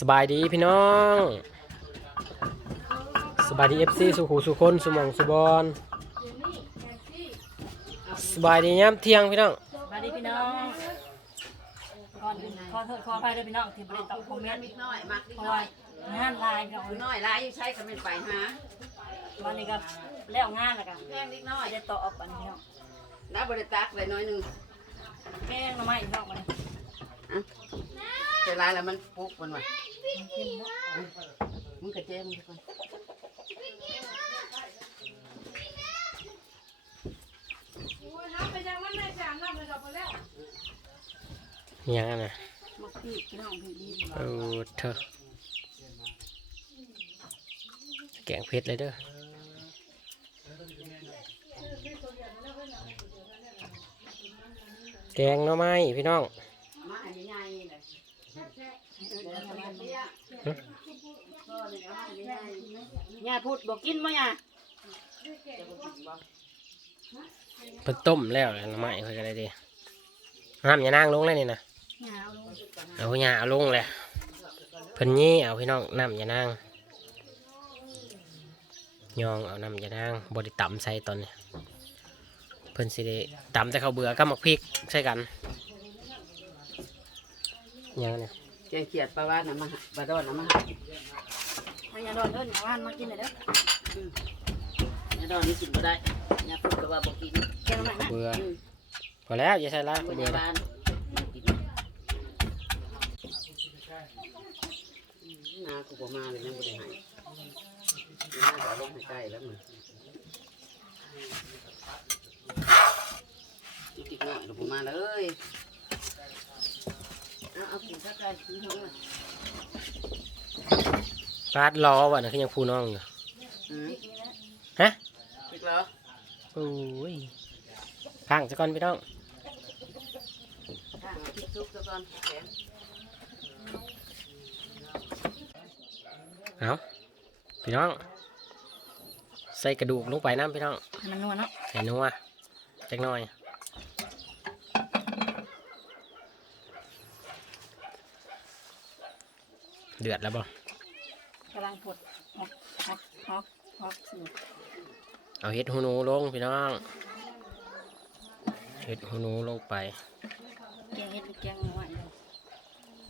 สบายดีพี่น้อง สบายดีเอฟซีสุขุสุคนสุหมองสุบอนสบายดีย้ำเที่ยงพี่น้องสวัสดีพี่น้องก่อนอื่นขอโทษขออภัยด้วยพี่น้องที่บริตอบคอมเมนต์นิดหน่อยมักนิดเพราะหน่อว่ายงานลายพี่น้องนิดหน่อยหลายอยู่ใช้ก็เป็นไปหาวันนี้ก็แล้วงานแล้วกันแพงนิดหน่อยจะต่อออกปันพี่น้องแล้วบริตักเลยน้อยหนึงแกงหน่อไม้พี่น้องมันเวลาแล้วมันปุ๊บมันว่ะเข้มเนาะมึงกระเจมึงทุกคนยังไงนะมักพี่พี่น้องพี่ดีเออเธอแกงเพชรเลยเด้อแกงหน่อไม้พี่น้อง มาอันนี้ใหญ่เล ย่าพูดบอกกินมั้ยย่าเพิ่นต้มแล้วแหละหน่อไม้เพิ่นก็ได้ดีน้ำอย่านั่งลงเลยนี่นะเอาเอาหญ้าเอาลงเลยเพิ่นยี่เอาพี่น้องน้ำอย่านั่งยองเอาน้ำอย่านั่งบไดิต่ำใส่ตอนนี้เพิ่นสิได้ต่ำแต่เขาวเบื่อกับหมักพริกใส่กัน ยังเนี่ยแกงเขียดปลาว่าน้ำมาปลาดอนน้ำมาให้ยาดอนเด้อว่านมากินเลยเด้อปลาดอนนี่กินบ่ได้ยาพูดก็ว่าบ่กินแกงหน่อไม้นะเบื่ออืมพอแล้วอย่าใส่ละพเบื่อยาละบาลกินนากูบ่มาเลยยังบ่ได้ให้นาก็เอาลงให้ใกล้แล้วมึงอีกติดหน้ากูบ่มาเลย เอาเอากินสักไก่กินเท่านั้นปาดรอวะนะคือยังพูน้องอยู่อืมฮะอีกแล้วโอ้ยข้างซะก่อนพี่น้องข้างเอาพริกซุปซะก่อนแข็งเอาพี่น้อง ใส่กระดูกลงไปน้ำพี่น้องให้มันนัวเนาะ ใส่นัวจักหน่อย เดือดแล้วบ่กำลังปวดฮอกฮอกฮอกฮอกสิเอาเห็ดหูหนูลงพี่น้อง เห็ดหูหนูลงไปแกงเฮ็ดหรือแกงหน่อไม้เด้อ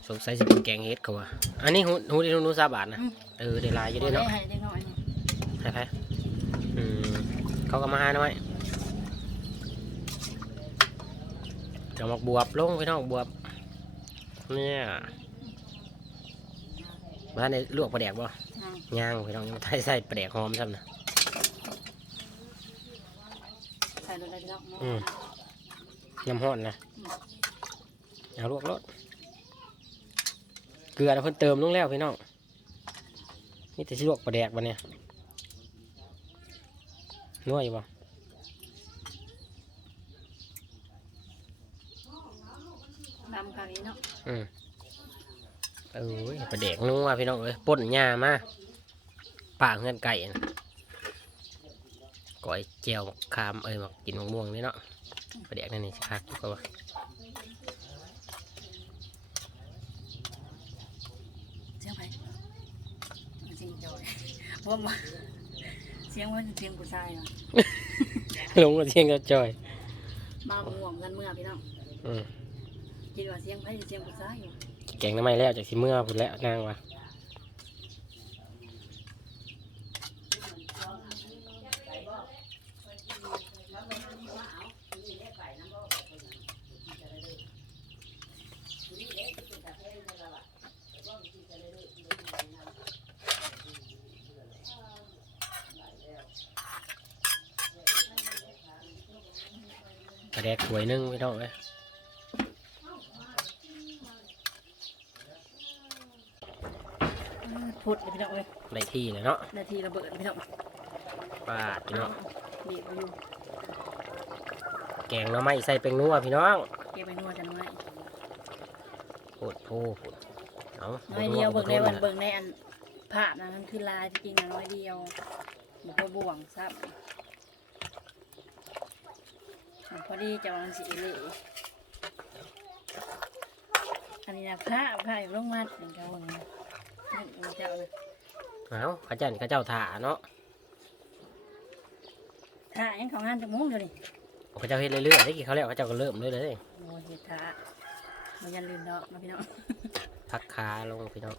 สงสัยจะเป็นแกงเห็ดเขาว่าอันนี้หูหูที่หูหนูซาบาทนะอืมเออเดี๋ยวลายอยู่ด้วยได้เนาะให้เด็กน้อยนี่ใช่ไหมอืมเขาก็มาหาหน่อยจะมาบวบลงพี่น้องบวบเนี่ย บ้านในลวกปลาแดกบ่อ่าย่างพี่น้องยังไทยใส่ปลาแดกหอมซ้ำนะใส่ลงไปพี่น้องอืมน้ำห้อนนะเอาลวกรสเกลือเราเพิ่นเติมลงแล้วพี่น้องนี่แต่สิลวกปลาแดกบ่เนี่ยนัวอยู่บ่ดำค่ะพี่เนาะอืม เอ้ยปลาแดกนัวพี่น้องเอ้ยป่นหญ้ามาป่าเงื่อนไก่นะก้อยเจียวบักคามเอ้ยมากินมะม่วงนี่เนาะปลาแดกนั่นนี่สิคักอยู่ก็ว่าเสียงไปเสียงจอยบ่มาเสียงว่าเสียงผู้ชายเหรอลงมาเที่ยงก็จอยมาบ่ง่วงกันเมื่อพี่น้องอืมคิดว่าเสียงไผเสียงผู้ชายอยู่ แกงน้ำไม้แล้วจากสิเมื่อพุ่นแล้วนางว่าปลาแดกถ้วยนึงไม่ต้องเลย พุดเลยพี่น้องเอ้ยได้ที่เลยเนาะนาทีระเบิดพี่น้องปาดพี่น้องบีบเอาอยู่แกงหน้ำไม้ใส่เป็งนัวพี่น้องเก็บไปนัวจังไว้โคตรโพโพดเอาน้อยเดียวเบิ่งในวันเบิ่งในอันภาพนะมันคือลายจริงๆนะน้อยเดียวบ่พอบ่วงซับพอดีจะวันสิเละอันนี้นะผ้าผ้าอยู่โรงมัดเหมือนกัน เจ้าเลยเอาเขาเจ้านี่เขาเจ้าถ่าเนาะถ้ายังขางงานจะมุ้งเดี๋ยวนี้เขาเจ้าเฮ็ดเรื่อยๆได้กี่เขาแล้วเขาเจ้าก็เริ่มเลยเลยโอ้ยเฮ็ดท่ามันยันลืมดอกมาพี่น้องพักขาลงพี่น้อง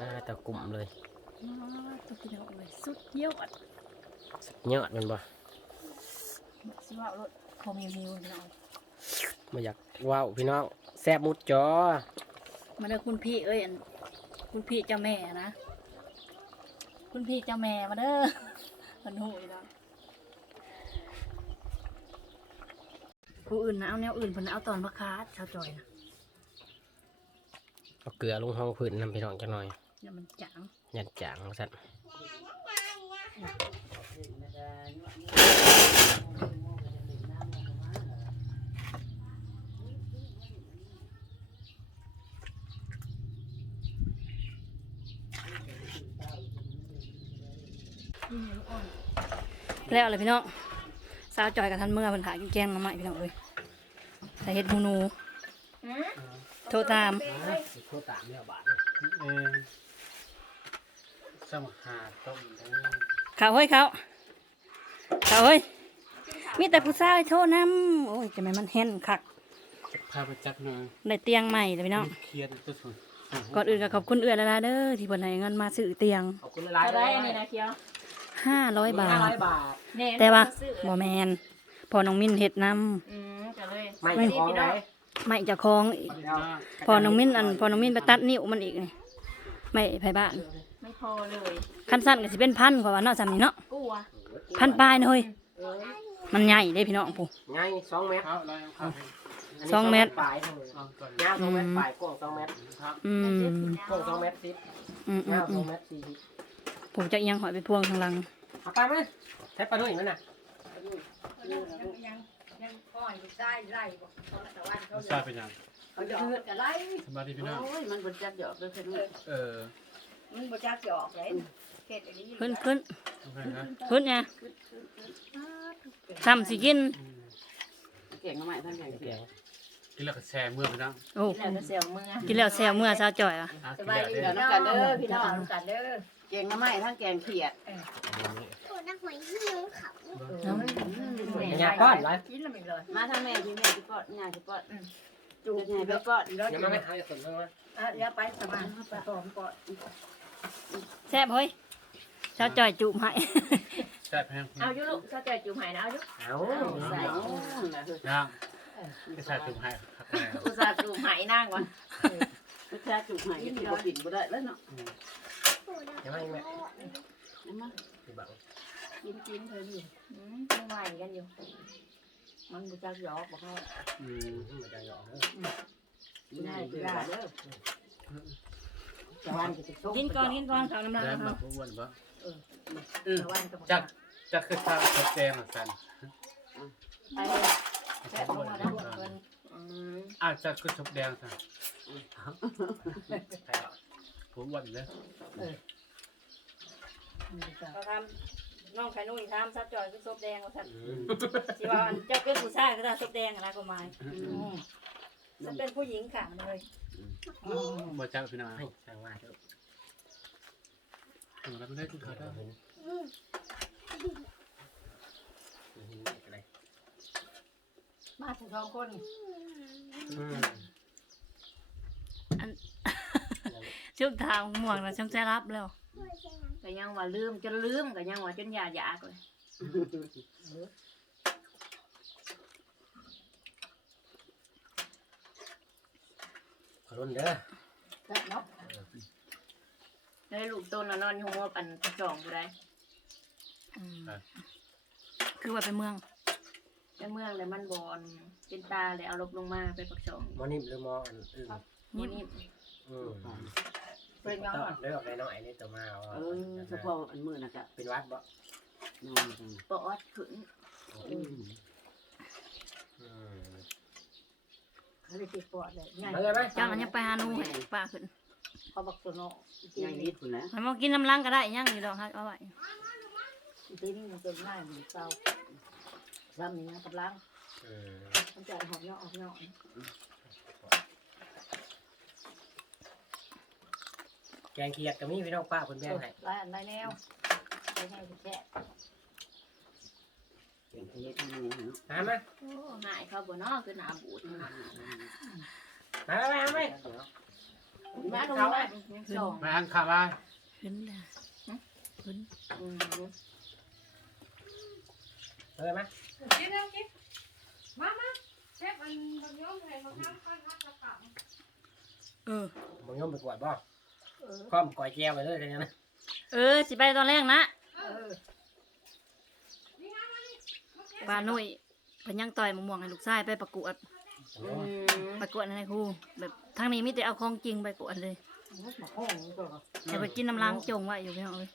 อ่าตะกลุ่มเลยอ๋อตัวพี่น้องเลยสุดยอดยอดมันบ่สิว่ารถคอมิวมิวพี่น้อง มาอยากว้าวพี่น้องแซบมุดจอ มาเด้อคุณพี่เอ้ยอันคุณพี่เจ้าแม่นะ คุณพี่เจ้าแม่มาเด้อมันหูพี่น้องผู้อื่นนะเอาแนวอื่นเพิ่นเอาตอนมะคาดชาวจอยนะเอาเกลือลงห้องพื้นนำพี่น้องจังหน่อย เดี๋ยวมันจาง ยันจางสั่น แล้วอะไรพี่น้องสาวจอยกับทันเมื่อเพิ่นหากินแกงมาใหม่พี่น้องเอ้ยใส่เห็ดหูหนูโทรตามโคตามเนี่ยบาทเออสมหาต้มเด้อเขาเฮ้ยเขาเขาเฮ้ยมีแต่ผู้ชายโทรนำโอ้ยจะแม่นมันเห็นคักพาไปจักหน่อยได้เตียงใหม่เลยพี่น้องเครียดตัวสุดก่อนอื่นก็ขอบคุณเอื้อละลาเด้อที่เพิ่นให้เงินมาซื้อเตียงขอบคุณหลายๆได้อันนี้นะเคียว 500บาห้าทร้อยบาทเนี่ยแต่ว่าซื้อบ่แม่นพอน้องมิ้นเฮ็ดนำอืมจะเลยไม่ของไหนไม่เจ้าของอีกพอน้องมิ้นอันพอน้องมิ้นไปตัดนิ้วมันอีกนี่ไม่ไผบ้านไม่พอเลยคันสั้นก็สิเป็นพันกว่าว่าเนาะสำนี้เนาะกลัวพันปลายนะเฮ้ยมันใหญ่เด้พี่น้องผู้ง่ายสองเมตรเอาอะไรเอาครับนนี้สองเมตร ปลายเท่าไหร่เอาก่อนยาวสองเมตรปลายกว้างสองเมตรครับอืมกว้างสองเมตรสิบอืมอืยามวอืสอมงเมตรสี่สิบ ผมจะเอียงหอยไปพวงข้างหลังเอาไปไหมใช้ปลาด้วยมันน่ะทราบเป็นยังเขาจะเกิดอะไรสบายดีพี่น้องโอ้ยมันบรจักหยอกเลยเพิ่นเออมันบรจักหยอกเลยเฮ็ดอันนี้ขึ้นขึ้นโอเคนะขึ้นไงทำสิกินอืมเก่งมาใหม่ท่านแข่งเดี๋ยวกินแล้วก็แชร์เมื่อพี่น้องโอ้ แล้วก็เซลเมื่อกินแล้วแซวเมื่อซาวจ่อยอะ อะสกินบายแล้วดีเด้อน้ำกันเด้อพี่น้องน้ำกันเด้อ เก่งมาใหม่ทั้งแกงเขียดอย่าป้อนไรกินแล้วไม่เลยมาทางแม่พี่แม่ที่ปอดงานที่ปอดจูบไปปอดอย่ามาไม่เอาอย่าสนเลยว่าอะอย่าไปสบายไปปอดปอดแซ่บเฮ้ยซาวจ่อยจุ่มให้แซ่บแพงเอาอยู่ลูกถ้าใจจูบหายนะเอาอยู่เอาใส่ย่างก็ใส่ถุงให้ครับแม่อุตส่าห์จูบหายนั่งวะอุตส่าห์จูบหายยังบ่กินบ่ได้แล้วเนาะ อย่ามาอีกแม่ที่บังกินกินเธอดิอืมไม่ไหวกันอยู่ มันบุจักหยอกบอกให้อืมมันจะหยอกกินได้กินได้เด้อจะวันจะติดกินก่อนกินก่อนข้าวน้ำลายแล้วเขามาอ้วนปะจะวันก็จักจักคือข้าวกับแดงอะสันไปแซ่บลงมาแล้วเพิ่นอืมอะจักคือชบแดงสันใครหรอก ผมอ้วนเลยเขาทำน้องไข่นุ่ยทำซาวจ่อยคือซบแดงว่าซั่นอืมสิว่าเจ้าเป็นผู้ชายก็ได้ซบแดงอะไรก็หมายจะเป็นผู้หญิงค่ะเลยบ่จักพี่น้องให้ช่างว่าเถอะเออแล้วมันได้ทุกข้าวได้อะไรมาถึงสองคน อืม ช่วงทางม่วงนะช่วงใจรับแล้วก็ยังว่าลืมจนลืมก็ยังว่าจนยาหยากเลยขอรุนเด้อเนาะในลูกต้นนอนอยู่หัวปันสองผู้ใดคือว่าไปเมืองในเมืองเลยมันบอนเป็นตาเลยเอาลบลงมาไปปักสองหมอนิ่มหรือหมออันอื่นนี่นี่อืม เป็นยังต่อไงเลือกน้อยๆนี่ตัวมาเอาเออเฉพาะอันมือนะกะเป็นวัดบ่นอนจังปอดขึ้นอืมเขาเลยติดปอดเลยง่ายเอาเลยไหมเจ้ามันยังไปหาหนูให้ป้าขึ้นเขาบอกตัวเนาะยายนิดพุ่นนะให้มากินน้ำล้างก็ได้ยังอยู่ดอกฮะเอาไว้ตีนี่มันเป็นง่ายเหมือนเตาซ้ำนี่นะกับล้างอืมมันจะหอมเนาะหอมเนาะ แกงเขียดก็มีพี่น้องป้าเพิ่นแบ่งให้ลายอันลายแนวลายแนวแค่เก่งขยันขยันเนาะหามาโอ้หายเขาบ่เนาะคือหน้าบูดนี่นะหามาหามามาตรงนี้ยังสองมาอันขาบ้าขึ้นด่าขึ้นอืมเออมากินแล้วกินมามาเชฟอันบางยมให้มาทำข้าวทับกระเป๋าเออบ่ยอมไปกวาดบ่ เออพร้อมก่อยแก้วไปเลยกันนะเออ สิไปตอนแรกนะเออปลาหนุ่ยเพิ่นยังต่อยมะม่วงให้ลูกชายไปประกวดอืมประกวดในครูแบบทางนี้มีแต่เอาของจริงไปกวดเลยมาห้องก็แต่ไปกินน้ำล้างจงไว้อยู่พี่น้องเอ้ย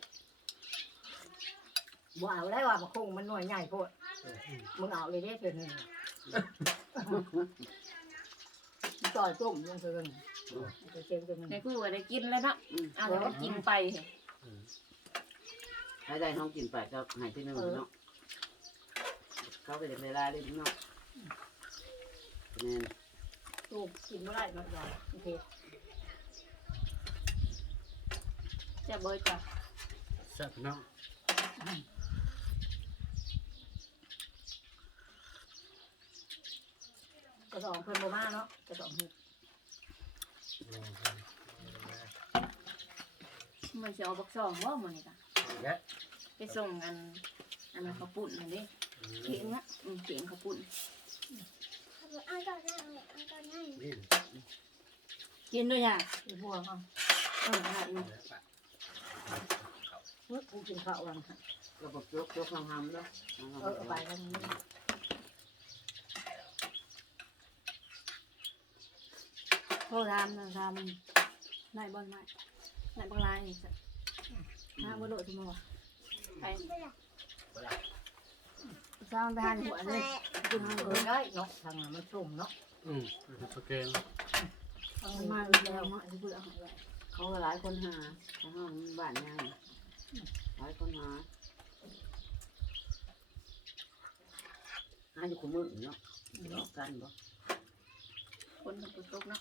บ่เอาได้ว่ามาคงมันหน่วยใหญ่โพดมึงเอาเลยเด้เพิ่นนี่ต่อยต้มยังเพิ่นจะเจ็บตัวนึง ในคู่ก็ได้กินแล้วเนาะอืมเอาแต่ว่ากินไป ให้ได้น้องกินไปก็ใหายที่หนึ่งเนาะเขาไปเวลาเลยเนาะแม่นตูบกินบ่ได้เนาะจ้ะโอเคจะเบิดจ้ะแซ่บเนาะกระดองเพิ่นบ่มาเนาะกระดองเฮ็ด มันจะเอาบักซองว่ามันนี่จ้ะเนี่ยไปส่งอันอันนั้นข้าวปุ้นนั่นดิเขียงนะอืมเขียงข้าวปุ้นนี่กินด้วยอะอีพวกเฮาเอออะไรนี่เมื่อกูกินข้าววันก็บอกยกยกลองทำเนาะเออไปแล้วนี่โทษทำนะทำนายบอลนายนายบางลายนี่จ้ะน้าบ่โดดที่มัวไปสร้างไปหันหัวเลยกินเออได้เนาะทางนั้ นมันชุ่มเนาะอืมเป็นสเกลเอามาแล้วเนาะไอ้เบื่อเอาไว้เขาก็หลายคนหาเขา คนหาหาอยู่คู่มือเนาะเลาะกันบ่คนทำตุ๊กเนาะ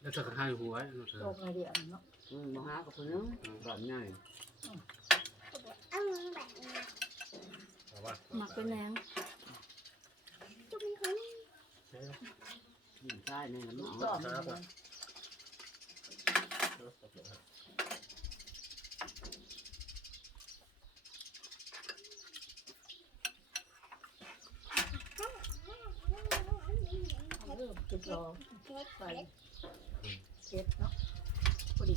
แล้วจะกระทายหัวเนาะเธอโลกในเดียวเนาะอืมบ่หากับคนนึงบ้านใหญ่หมักเป็นแรงยิงใต้ในน้ำหก็อมมัน เริ่มติดรอไปเช็ดเนาะพอดี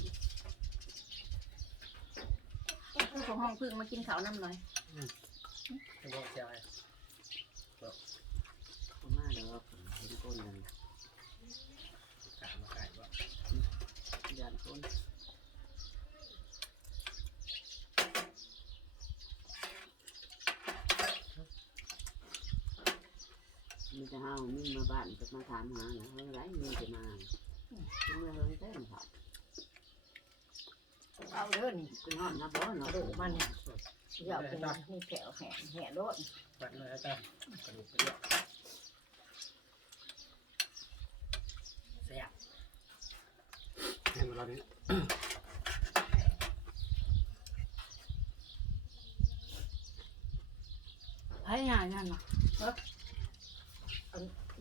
คือของห้องพึ่งมากินข้าวน้ำหน่อยจะบอกเจ้าไอ้เขามาเด้อเป็นคนนึง กามาขายบ่ ยานคนมีแต่ เฮามีมาบ้านจะมาถามหาเนาะเฮ้ยไรมีจะมาเมื่อเฮ้ยเต้นครับเอาเด้อนี่เป็นห้องนับบ่กเนาะดูมันอยากเป็นนี่แผลแห้งแห้งโดดปัดเลยอาจ้ะกระดูกไปเยอะแซ่บเห็นเวลานี้ให้งานนั่นน่ะ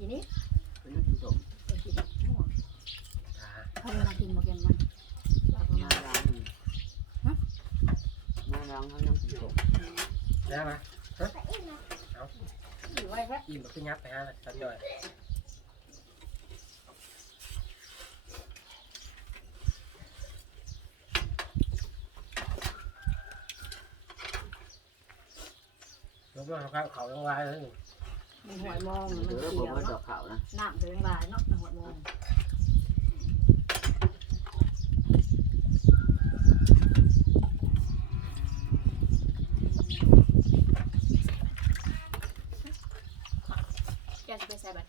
อีนี้เป็นนักกินสมเป็นกินม่วงหาเขามากินมากินมันเราก็มามาล้างมาล้างเขายังกินสมได้ไหมอยู่ไว้แค่อิ่มแบบขึ้นยับไปฮะสัญญอยลูกน้องเขาเขาต้องวายเลย มีหอยมองมันเดี๋ยวเขีผมยวว่าดอเนาะกเขานะ น้ำจะเป็นลายเนาะหอยมอง แกจะไปใส่บัตร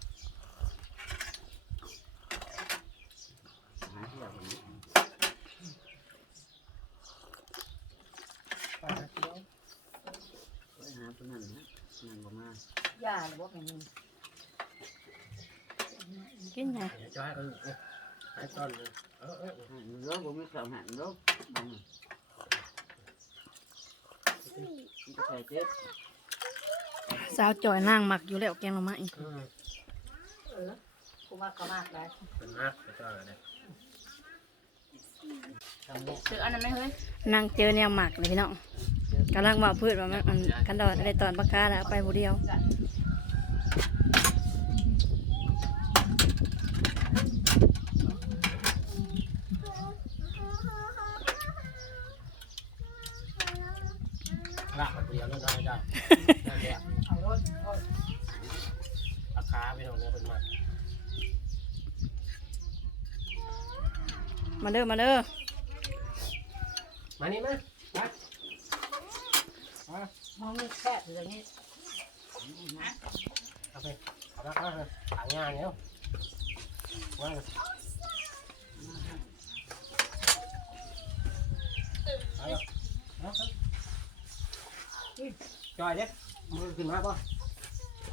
หาที่เราคนนี้ ปลาเคี้ยว ไปหาคนนั้นนะนั่นบ่มา ย่าหรือว่าแห่งนี้ กินไงเดี๋ยวจะให้เขาอยู่เนี่ยไปไอ้ต้นเลยเออเออเยอะผมไม่สองหันเยอะใส่เจ็บสาวจอยนั่งหมักอยู่แล้วแกงหน่อไม้อืมเออกูว่าก็มากได้เป็นมากไปต่อเลยซื้ออันนั้นไหมเฮ้ยนั่งเจอแนวหมักเลยพี่น้องกำลังว่าพืชว่ามันอันกันดอนอะไรตอนปากกาแล้วไปผู้เดียวลากเดียวแล้วได้ได้ได้แหละราคาพี่น้องเนี่ยเป็นมากมาเด้อมาเด้อมานี่มาไปมองนี่แคบอย่างนี้เอาไปเอาไปเอาไปหางานเนี่ยว่าเอาเอาเอา จอยเด็กมือขึ้นมาป่ะ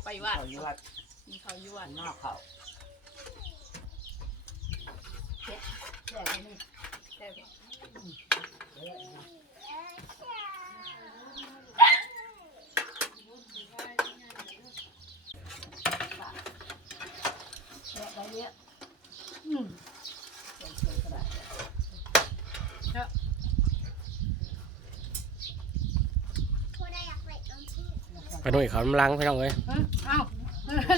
ไปวัดเขาอยู่วัดมีเขาอยู่วัดนอกเขาแคบอยู่นี่แต่บ่แคบไปเยอะอืมเป็นเฉยก็ได้ ไปหน่วยเขากำลังพี่น้องเลยเอ้า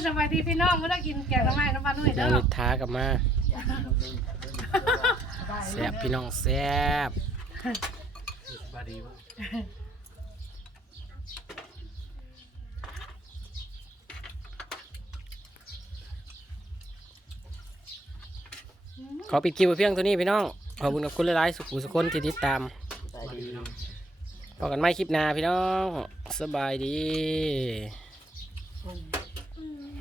สวัสดีพี่น้องไม่ได้กินแกงทำไมน้ำปลาหนุ่ยนาเด้งอนิทากลับมาแซ่บพี่น้องแซ่บบาดีวะขอปิดคลิปไว้เพียงเท่านี้พี่น้อง ขอบคุณกับคุณหลายๆสุขุสุคนที่ติดตามใส่ดีพบกันไม่คลิปหน้าพี่น้อง สบายดี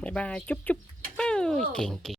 บ๊ายบาย จุ๊บจุ๊บเอ้ยเก่งเก่ง